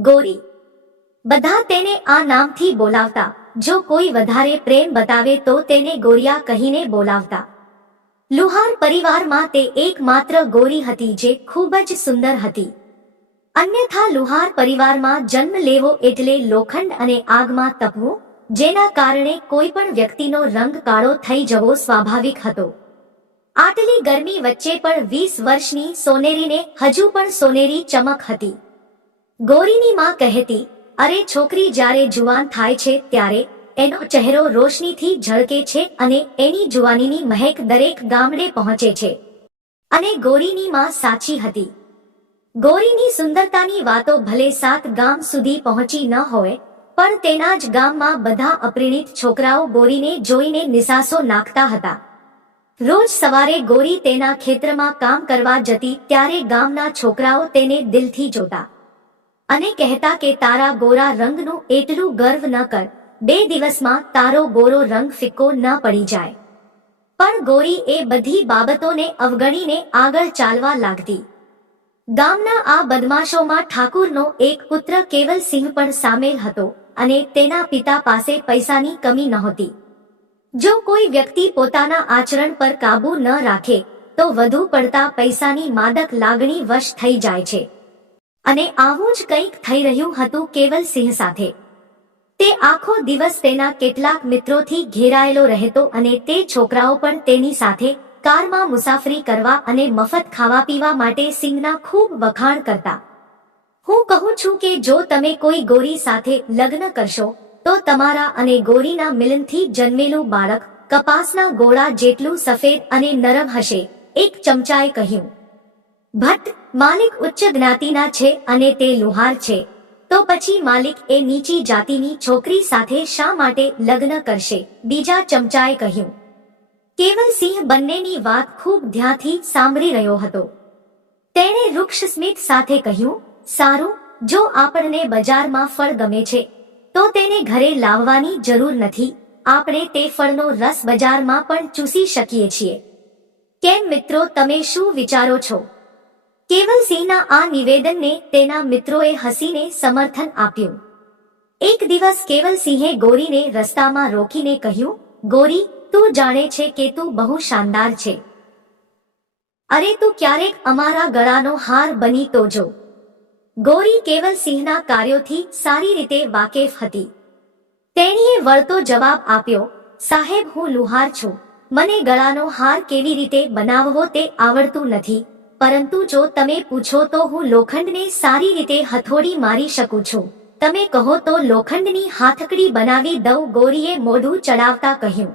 ગોરી. બધા તેને આ નામથી બોલાવતા. જો કોઈ વધારે પ્રેમ બતાવે તો તેને ગોરિયા કહીને બોલાવતા. લુહાર પરિવારમાં તે એકમાત્ર ગોરી હતી જે ખૂબ જ સુંદર હતી. અન્યથા લુહાર પરિવારમાં જન્મ લેવો એટલે લોખંડ અને આગમાં તપવું, જેના કારણે કોઈ પણ વ્યક્તિનો રંગ કાળો થઈ જવો સ્વાભાવિક હતો. આટલી ગરમી વચ્ચે પણ વીસ વર્ષની સોનેરીને હજુ પણ સોનેરી ચમક હતી. ગોરીની માં કહેતી, અરે છોકરી જ્યારે જુવાન થાય છે ત્યારે એનો ચહેરો રોશનીથી ઝળકે છે અને એની જુવાનીની મહેક દરેક ગામડે પહોંચે છે. અને ગોરીની માં સાચી હતી. ગોરીની સુંદરતાની વાતો ભલે સાત ગામ સુધી પહોંચી ન હોય, પણ તેના જ ગામમાં બધા અપરિણિત છોકરાઓ ગોરીને જોઈને નિસાસો નાખતા હતા. રોજ સવારે ગોરી તેના ખેતરમાં કામ કરવા જતી ત્યારે ગામના છોકરાઓ તેને દિલથી જોતા. અને કહેતા કે તારા ગોરા રંગનું એટલું ગર્વ ન કર. બે દિવસમાં તારો ગોરો રંગ ફિક્કો ન પડી જાય. પણ ગોરી એ બધી બાબતોને અવગણીને આગળ ચાલવા લાગતી. ગામના આ બદમાશોમાં ઠાકુરનો એક પુત્ર કેવલસિંહ પણ સામેલ હતો અને તેના પિતા પાસે પૈસાની કમી નહોતી. જો કોઈ વ્યક્તિ પોતાના આચરણ પર કાબૂ ન રાખે, તો વધુ પડતા પૈસાની માદક લાગણી વશ થઈ જાય છે. અને આવું જ કંઈક થઈ રહ્યું હતું કેવલસિંહ સાથે. તે આખો દિવસ તેના કેટલાક મિત્રોથી ઘેરાયેલો રહેતો અને તે છોકરાઓ પણ તેની સાથે કારમાં મુસાફરી કરવા અને મફત ખાવા પીવા માટે સિંહના ખૂબ વખાણ કરતા. હું કહું છું કે જો તમે કોઈ ગોરી સાથે લગ્ન કરશો, તો તમારા અને ગોરીના મિલનથી જન્મેલું બાળક કપાસના ગોળા જેટલું સફેદ અને નરમ હશે, એક ચમચાએ કહ્યું. ભટ્ટ માલિક ઉચ્ચ જ્ઞાતિના છે અને તે લુહાર છે. તો પછી માલિક એ નીચી જાતિની છોકરી સાથે શા માટે લગ્ન કરશે? બીજા ચમચાએ કહ્યું. કેવલ સિંહ બંનેની વાત ખૂબ ધ્યાનથી સાંભળી રહ્યો હતો. તેણે વૃક્ષ સ્મિત સાથે કહ્યું, સારું, જો આપણને બજારમાં ફળ ગમે છે, તો તેને ઘરે લાવવાની જરૂર નથી. આપણે તે ફળનો રસ બજારમાં પણ ચૂસી શકીએ છીએ. કેમ મિત્રો, તમે શું વિચારો છો? કેવલસિંહના આ નિવેદનને તેના મિત્રોએ હસીને સમર્થન આપ્યું. એક દિવસ કેવલસિંહે ગોરીને રસ્તામાં રોકીને કહ્યું, ગોરી, તું જાણે છે કે તું બહુ શાનદાર છે. અરે તું ક્યારેક અમારા ગળાનો હાર બની તો જો. ગોરી કેવલસિંહના કાર્યોથી સારી રીતે વાકેફ હતી. તેણીએ વળતો જવાબ આપ્યો, સાહેબ, હું લુહાર છું. મને ગળાનો હાર કેવી રીતે બનાવવો તે આવડતું નથી. પરંતુ જો તમે પૂછો તો હું લોખંડને સારી રીતે હથોડી મારી શકું છું. તમે કહો તો લોખંડની હાથકડી બનાવી દઉં ગોરીએ મોઢું ચડાવતા કહ્યું.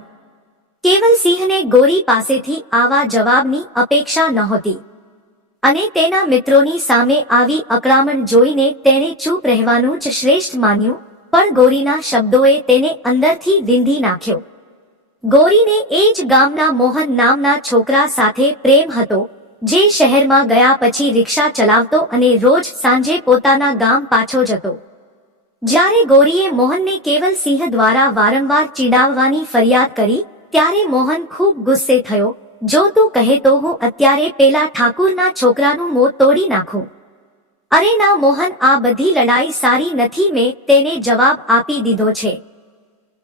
કેવલસિંહને ગોરી પાસેથી આવા જવાબની અપેક્ષા નહોતી. અને તેના મિત્રોની સામે આવી અકળામણ જોઈને તેણે ચૂપ રહેવાનું જ શ્રેષ્ઠ માન્યું, પણ ગોરીના શબ્દોએ તેને અંદરથી વિંધી નાખ્યો. ગોરીને એ જ ગામના મોહન નામના છોકરા સાથે પ્રેમ હતો જે શહેરમાં ગયા પછી રિક્ષા ચલાવતો અને રોજ સાંજે પોતાના ગામ પાછો જતો. જ્યારે ગોરીએ મોહનને કેવલ સિંહ દ્વારા વારંવાર ચીડાવવાની ફરિયાદ કરી, ત્યારે મોહન ખૂબ ગુસ્સે થયો. જો તું કહે તો હું અત્યારે પેલા ઠાકુરના છોકરાનું મોં તોડી નાખું. અરે ના મોહન, આ બધી લડાઈ સારી નથી, મેં તેને જવાબ આપી દીધો છે.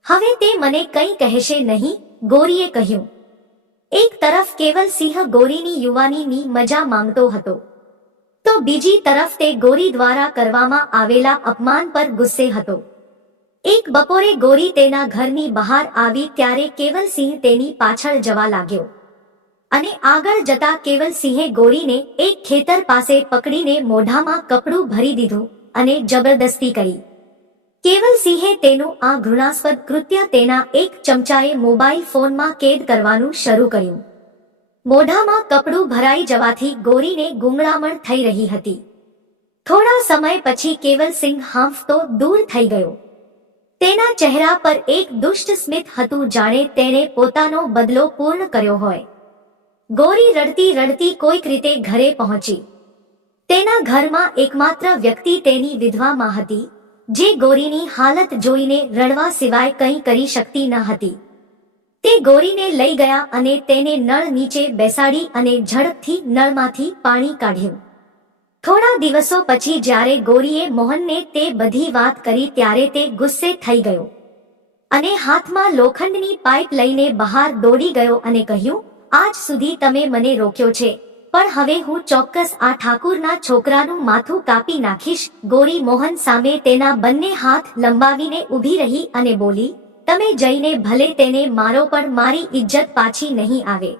હવે તે મને કંઈ કહેશે નહીં, ગોરીએ કહ્યું. એક તરફ કેવલ સિંહ ગોરીની યુવાનીની મજા માંગતો હતો. તો બીજી તરફ તે ગોરી દ્વારા કરવામાં આવેલા અપમાન પર ગુસ્સે હતો. એક બપોરે ગોરી તેના ઘરની બહાર આવી ત્યારે કેવલ સિંહ તેની પાછળ જવા લાગ્યો. અને આગળ જતા કેવલ સિંહે ગોરીને એક ખેતર પાસે પકડીને મોઢામાં કપડું ભરી દીધું અને જબરદસ્તી કરી. કેવલસિંહે તેનું આ ઘૃણાસ્પદ કૃત્ય તેના એક ચમચાએ મોબાઈલ ફોનમાં કેદ કરવાનું શરૂ કર્યું. મોઢામાં કપડું ભરાઈ જવાથી ગોરીને ગુંગળામણ થઈ રહી હતી. થોડા સમય પછી કેવલ સિંહ હાંફતો દૂર થઈ ગયો. તેના ચહેરા પર એક દુષ્ટ સ્મિત હતું જાણે તેણે પોતાનો બદલો પૂર્ણ કર્યો હોય. ગોરી રડતી રડતી કોઈક રીતે ઘરે પહોંચી. તેના ઘરમાં એકમાત્ર વ્યક્તિ તેની વિધવામાં હતી. જે ગોરીની હાલત જોઈને રડવા સિવાય કંઈ કરી શકતી ન હતી. તે ગોરીને લઈ ગયા અને તેને નળ નીચે બેસાડી અને ઝડપથી નળમાંથી પાણી કાઢ્યું. થોડા દિવસો પછી જ્યારે ગોરીએ મોહનને તે બધી વાત કરી ત્યારે તે ગુસ્સે થઈ ગયો. અને હાથમાં લોખંડની પાઇપ લઈને બહાર દોડી ગયો અને કહ્યું, આજ સુધી તમે મને રોક્યો છે. પણ હવે હું ચોક્કસ આ ઠાકુરના છોકરાનું માથું કાપી નાખીશ. ગોરી મોહન સામે તેના બંને હાથ લંબાવીને ઊભી રહી અને બોલી, તમે જઈને ભલે તેને મારો પણ મારી ઇજ્જત પાછી નહીં આવે.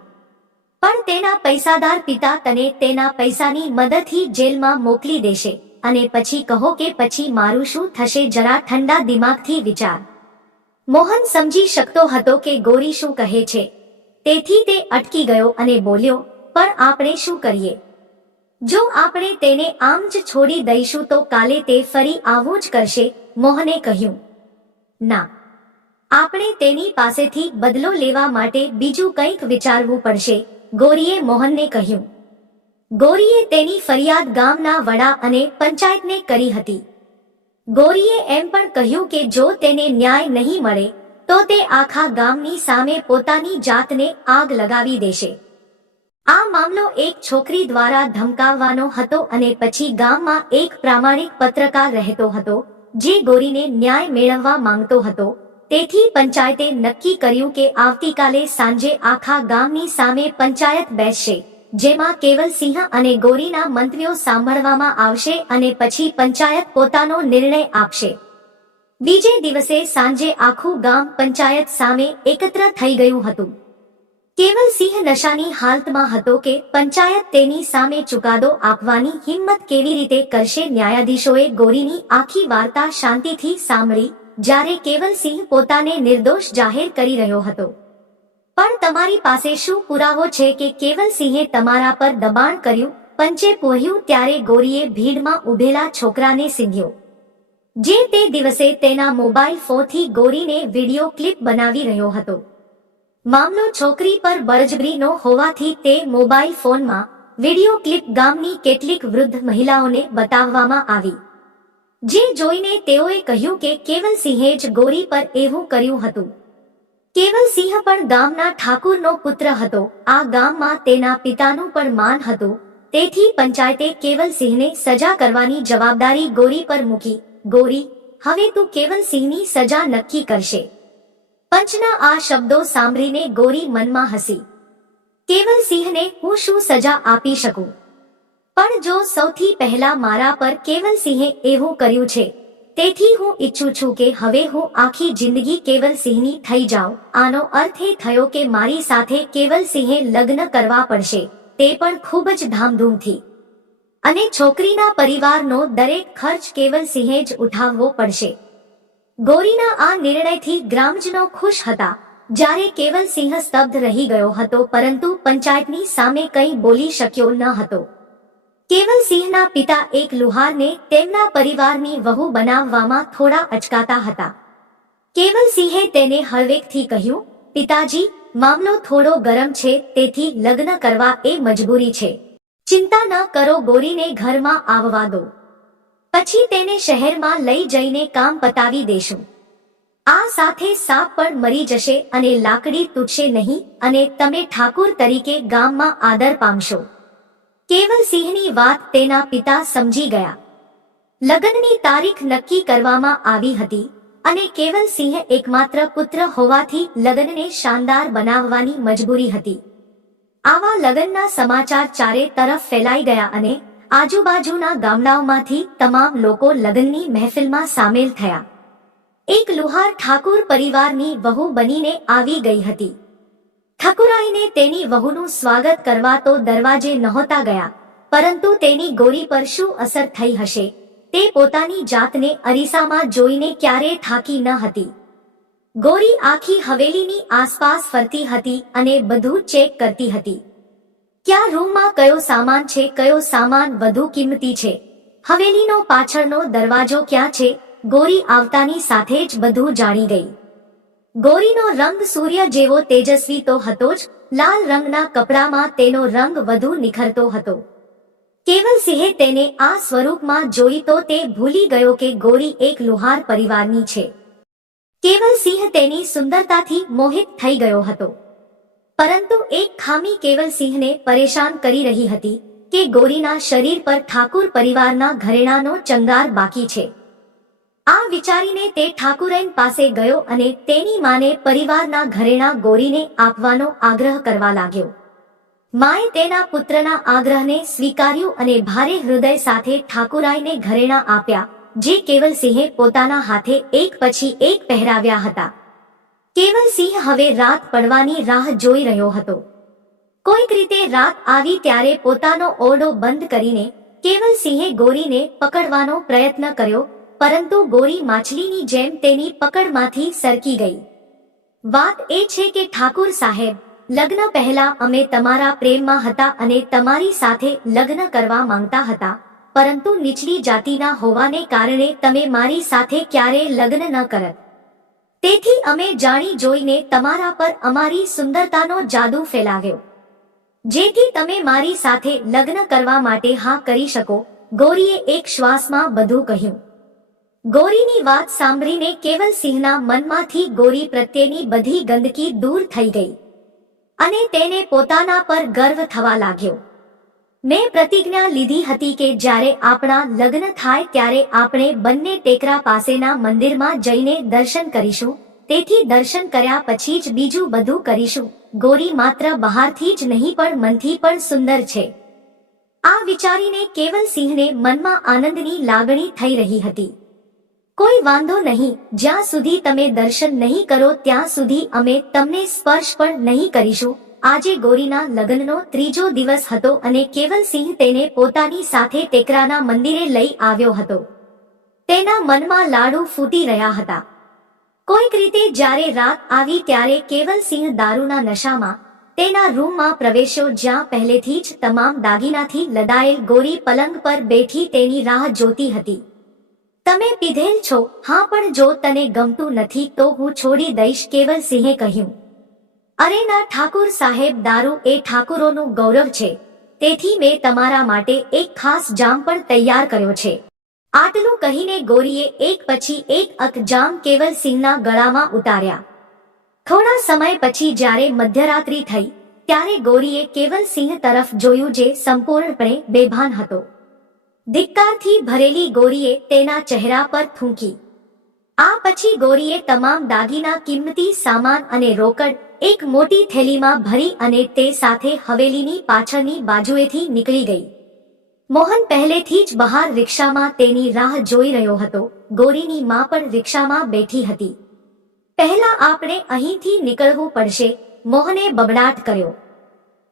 પણ તેના પૈસાદાર પિતા તને તેના પૈસાની મદદથી જેલમાં મોકલી દેશે. અને પછી કહો કે પછી મારું શું થશે જરા ઠંડા દિમાગથી વિચાર મોહન સમજી શકતો હતો કે ગોરી શું કહે છે. તેથી તે અટકી ગયો અને બોલ્યો પણ આપણે શું કરીએ? જો આપણે તેને આમ જ છોડી દઈશું તો કાલે તે ફરી આવું જ કરશે, મોહને કહ્યું. ના. આપણે તેની પાસેથી બદલો લેવા માટે બીજું કંઈક વિચારવું પડશે, ગોરીએ મોહનને કહ્યું. ગોરીએ તેની ફરિયાદ ગામના વડા અને પંચાયતને કરી હતી. ગોરીએ એમ પણ કહ્યું કે જો તેને ન્યાય નહીં મળે, તો તે આખા ગામની સામે પોતાની જાતને આગ લગાવી દેશે. આ મામલો એક છોકરી દ્વારા ધમકાવવાનો હતો અને પછી ગામમાં એક પ્રામાણિક પત્રકાર રહેતો હતો, જે ગોરીને ન્યાય મેળવવા માંગતો હતો. તેથી પંચાયતે નક્કી કર્યું કે આવતીકાલે સાંજે આખા ગામની સામે પંચાયત બેસશે, જેમાં કેવલસિંહ અને ગોરીના મંત્રીઓ સાંભળવામાં આવશે અને પછી પંચાયત પોતાનો નિર્ણય આપશે. બીજે દિવસે સાંજે આખું ગામ પંચાયત સામે એકત્ર થઈ ગયું હતું. કેવલસિંહ નશાની હાલતમાં હતો કે પંચાયત તેની સામે ચુકાદો આપવાની હિંમત કેવી રીતે કરશે ન્યાયાધીશોએ ગોરીની આખી વાર્તા શાંતિથી સાંભળી, જ્યારે કેવલસિંહ પોતાને નિર્દોષ જાહેર કરી રહ્યો હતો. પણ તમારી પાસે શું પુરાવો છે કે કેવલસિંહે તમારા પર દબાણ કર્યું, પંચે પોહ્યું ત્યારે ગોરીએ ભીડમાં ઉભેલા છોકરાને સીધ્યો. જે તે દિવસે તેના મોબાઈલ ફોનથી ગોરીને વિડિયો ક્લિપ બનાવી રહ્યો હતો. મામલો છોકરી પર બળજબરીનો હોવાથી તે મોબાઈલ ફોનમાં વીડિયો ક્લિપ ગામની કેટલીક વૃદ્ધ મહિલાઓને બતાવવામાં આવી. જે જોઈને તેઓએ કહ્યું કે કેવલસિંહે જ ગોરી પર એવું કર્યું હતું. કેવલસિંહ પણ ગામના ઠાકુરનો પુત્ર હતો. આ ગામમાં તેના પિતાનું પણ માન હતું. તેથી પંચાયતે કેવલસિંહને સજા કરવાની જવાબદારી ગોરી પર મૂકી. ગોરી, હવે તું કેવલસિંહની સજા નક્કી કરશે. પંચના આ શબ્દો સાંભળીને ગોરી મનમાં હસી. કેવલ સિંહને હું શું સજા આપી શકું? પણ જો સૌથી પહેલા મારા પર કેવલ સિંહે એવું કર્યું છે, તેથી હું ઈચ્છું છું કે હવે હું આખી જિંદગી કેવલ સિંહની થઈ જાઉં. આનો અર્થ એ થયો કે મારી સાથે કેવલ સિંહે લગ્ન કરવા પડશે, તે પણ ખૂબ જ ધામધૂમથી. અને છોકરીના પરિવારનો દરેક ખર્ચ કેવલ સિંહે જ ઉઠાવવો પડશે. ગોરીના આ નિર્ણયથી ગ્રામજનો ખુશ હતા. જ્યારે કેવલસિંહ સ્તબ્ધ રહી ગયો હતો, પરંતુ પંચાયતની સામે કંઈ બોલી શક્યો ન હતો. કેવલસિંહના પિતા એક લુહારને તેમના પરિવારની વહુ બનાવવામાં થોડા અચકાતા હતા. કેવલસિંહે તેને હળવેકથી કહ્યું, પિતાજી, મામલો થોડો ગરમ છે, તેથી લગ્ન કરવા એ મજબૂરી છે. ચિંતા ન કરો, ગોરીને ઘરમાં આવવા દો. પછી તેને શહેરમાં લઈ જઈને કામ પતાવી દેશું. આ સાથે સાપ પણ મરી જશે અને લાકડી તૂટશે નહીં અને તમે ઠાકુર તરીકે ગામમાં આદર પામશો. કેવલસિંહની વાત તેના પિતા સમજી ગયા. લગ્નની તારીખ નક્કી કરવામાં આવી હતી અને કેવલસિંહ એકમાત્ર પુત્ર હોવાથી લગ્નને શાનદાર બનાવવાની મજબૂરી હતી. આવા લગ્નના સમાચાર ચારે તરફ ફેલાઈ ગયા અને આજુબાજુના ગામડાઓમાંથી તમામ લોકો લગ્નની મહેફિલમાં સામેલ થયા. એક લુહાર ઠાકુર પરિવારની વહુ બનીને આવી ગઈ હતી. ઠાકુરાઈને તેની વહુનું સ્વાગત કરવા તો દરવાજે નહોતા ગયા, પરંતુ તેની ગોરી પર શું અસર થઈ હશે, તે પોતાની જાતને અરીસામાં જોઈને ક્યારે થાકી ન હતી. ગોરી આખી હવેલીની આસપાસ ફરતી હતી અને બધું ચેક કરતી હતી. ક્યાં રૂમમાં કયો સામાન છે, કયો સામાન વધુ કિંમતી છે? હવેલીનો પાછળનો દરવાજો ક્યાં છે? ગોરી આવતાની સાથે જ બધું જાણી ગઈ. ગોરીનો રંગ સૂર્ય જેવો તેજસ્વી તો હતો જ, લાલ રંગના કપડામાં તેનો રંગ વધુ નિખરતો હતો. કેવલ સિંહે તેને આ સ્વરૂપમાં જોઈ તો તે ભૂલી ગયો કે ગોરી એક લુહાર પરિવારની છે. કેવલ સિંહ તેની સુંદરતાથી મોહિત થઈ ગયો હતો. પરંતુ એક ખામી કેવલ સિંહને પરેશાન કરી રહી હતી કે ગોરીના શરીર પર ઠાકુર પરિવારના ઘરેણાનો ચંગાર બાકી છે. આ વિચારીને તે ઠાકુરૈન પાસે ગયો અને તેની માને પરિવારના ઘરેણા ગોરીને આપવાનો આગ્રહ કરવા લાગ્યો. માએ તેના પુત્રના આગ્રહને સ્વીકાર્યું અને ભારે હૃદય સાથે ઠાકુરાઈને ઘરેણા આપ્યા, જે કેવલસિંહે પોતાના હાથે એક પછી એક પહેરાવ્યા હતા. કેવલસિંહ હવે રાત પડવાની રાહ જોઈ રહ્યો હતો. કોઈક રીતે રાત આવી ત્યારે પોતાનો ઓરડો બંધ કરીને કેવલસિંહે ગોરીને પકડવાનો પ્રયત્ન કર્યો, પરંતુ ગોરી માછલીની જેમ તેની પકડમાંથી સરકી ગઈ. વાત એ છે કે ઠાકુર સાહેબ, લગ્ન પહેલા અમે તમારા પ્રેમમાં હતા અને તમારી સાથે લગ્ન કરવા માંગતા હતા, પરંતુ નીચલી જાતિના હોવાને કારણે તમે મારી સાથે ક્યારેય લગ્ન ન કરત. તેથી અમે જાણી જોઈને તમારા પર અમારી સુંદરતાનો જાદુ ફેલાવ્યો. જેથી તમે મારી સાથે લગ્ન કરવા માટે હા કરી શકો, ગોરીએ એક શ્વાસમાં બધું કહ્યું. ગોરીની વાત સાંભળીને કેવલ સિંહના મનમાંથી ગોરી પ્રત્યેની બધી ગંદકી દૂર થઈ ગઈ. અને તેને પોતાના પર ગર્વ થવા લાગ્યો. મેં પ્રતિજ્ઞા લીધી હતી કે જ્યારે આપણા લગ્ન થાય ત્યારે આપણે બંને ટેકરા પાસેના મંદિરમાં જઈને દર્શન કરીશું. તેથી દર્શન કર્યા પછી જ બીજું બધું કરીશું. ગોરી માત્ર બહારથી જ નહીં, પણ મનથી પણ સુંદર છે. આ વિચારીને કેવલ સિંહને મનમાં આનંદની લાગણી થઈ રહી હતી. કોઈ વાંધો નહીં, જ્યાં સુધી તમે દર્શન નહીં કરો, ત્યાં સુધી અમે તમને સ્પર્શ પણ નહીં કરીશું. આજે ગોરીના લગ્નનો ત્રીજો દિવસ હતો અને કેવલસિંહ તેને પોતાની સાથે ટેકરાના મંદિરે લઈ આવ્યો હતો. તેના મનમાં લાડુ ફૂટી રહ્યા હતા. કોઈક રીતે જ્યારે રાત આવી ત્યારે કેવલસિંહ દારૂના નશામાં તેના રૂમમાં પ્રવેશ્યો જ્યાં પહેલેથી જ તમામ દાગીનાથી લદાયેલ ગોરી પલંગ પર બેઠી તેની રાહ જોતી હતી. તમે પીધેલ છો, હા પણ જો તને ગમતું નથી તો હું છોડી દઈશ કેવલસિંહે કહ્યું. અરે ના ઠાકુર સાહેબ દારૂ એ ઠાકુરોનું ગૌરવ છે. તેથી મેં તમારા માટે એક ખાસ જામ પણ તૈયાર કર્યો છે. આટલું કહીને ગોરીએ એક પછી એક અક જામ કેવલસિંહના ગળામાં ઉતાર્યા. થોડા સમય પછી જ્યારે મધ્યરાત્રિ થઈ, ત્યારે ગોરીએ કેવલસિંહ તરફ જોયું જે સંપૂર્ણપણે બેભાન હતો. ધિક્કારથી ભરેલી ગોરીએ તેના ચહેરા પર થૂંકી. આ પછી ગોરીએ તમામ દાગીના કિંમતી સામાન અને રોકડ એક મોટી થેલીમાં ભરી અને તે સાથે હવેલીની પાછળની બાજુએથી નીકળી ગઈ. મોહન પહેલેથી જ બહાર રિક્ષામાં તેની રાહ જોઈ રહ્યો હતો. ગોરીની માં પણ રિક્ષામાં બેઠી હતી. પહેલા આપણે અહીંથી નીકળવું પડશે, મોહને બબડાટ કર્યો.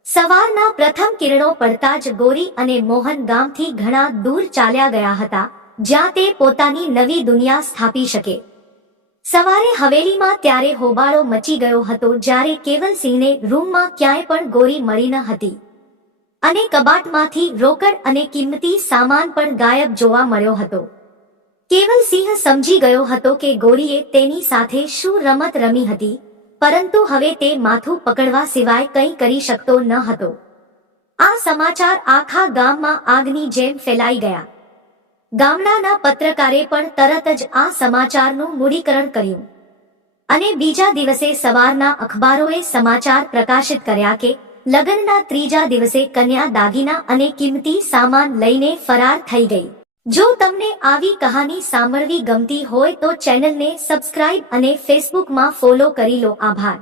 સવારના પ્રથમ કિરણો પડતા જ ગોરી અને મોહન ગામથી ઘણા દૂર ચાલ્યા ગયા હતા, જ્યાં તે પોતાની નવી દુનિયા સ્થાપી શકે. સવારે હવેલીમાં ત્યારે હોબાળો મચી ગયો હતો જ્યારે કેવલસિંહને રૂમમાં ક્યાંય પણ ગોરી મળી ન હતી. અને કબાટમાંથી રોકડ અને કિંમતી સામાન પણ ગાયબ જોવા મળ્યો હતો. કેવલસિંહ સમજી ગયો હતો કે ગોરીએ તેની સાથે શું રમત રમી હતી, પરંતુ હવે તે માથું પકડવા સિવાય કંઈ કરી શકતો ન હતો. આ સમાચાર આખા ગામમાં આગની જેમ ફેલાઈ ગયા. ગામડાના પત્રકારે પણ તરત જ આ સમાચારનું મૂડીકરણ કર્યું. અને બીજા દિવસે સવારના અખબારોએ સમાચાર પ્રકાશિત કર્યા કે, લગ્નના ત્રીજા દિવસે કન્યા દાગીના અને કિંમતી સામાન લઈને ફરાર થઈ ગઈ. જો તમને આવી કહાની સાંભળવી ગમતી હોય તો ચેનલને સબસ્ક્રાઇબ અને ફેસબુકમાં ફોલો કરી લો. આભાર.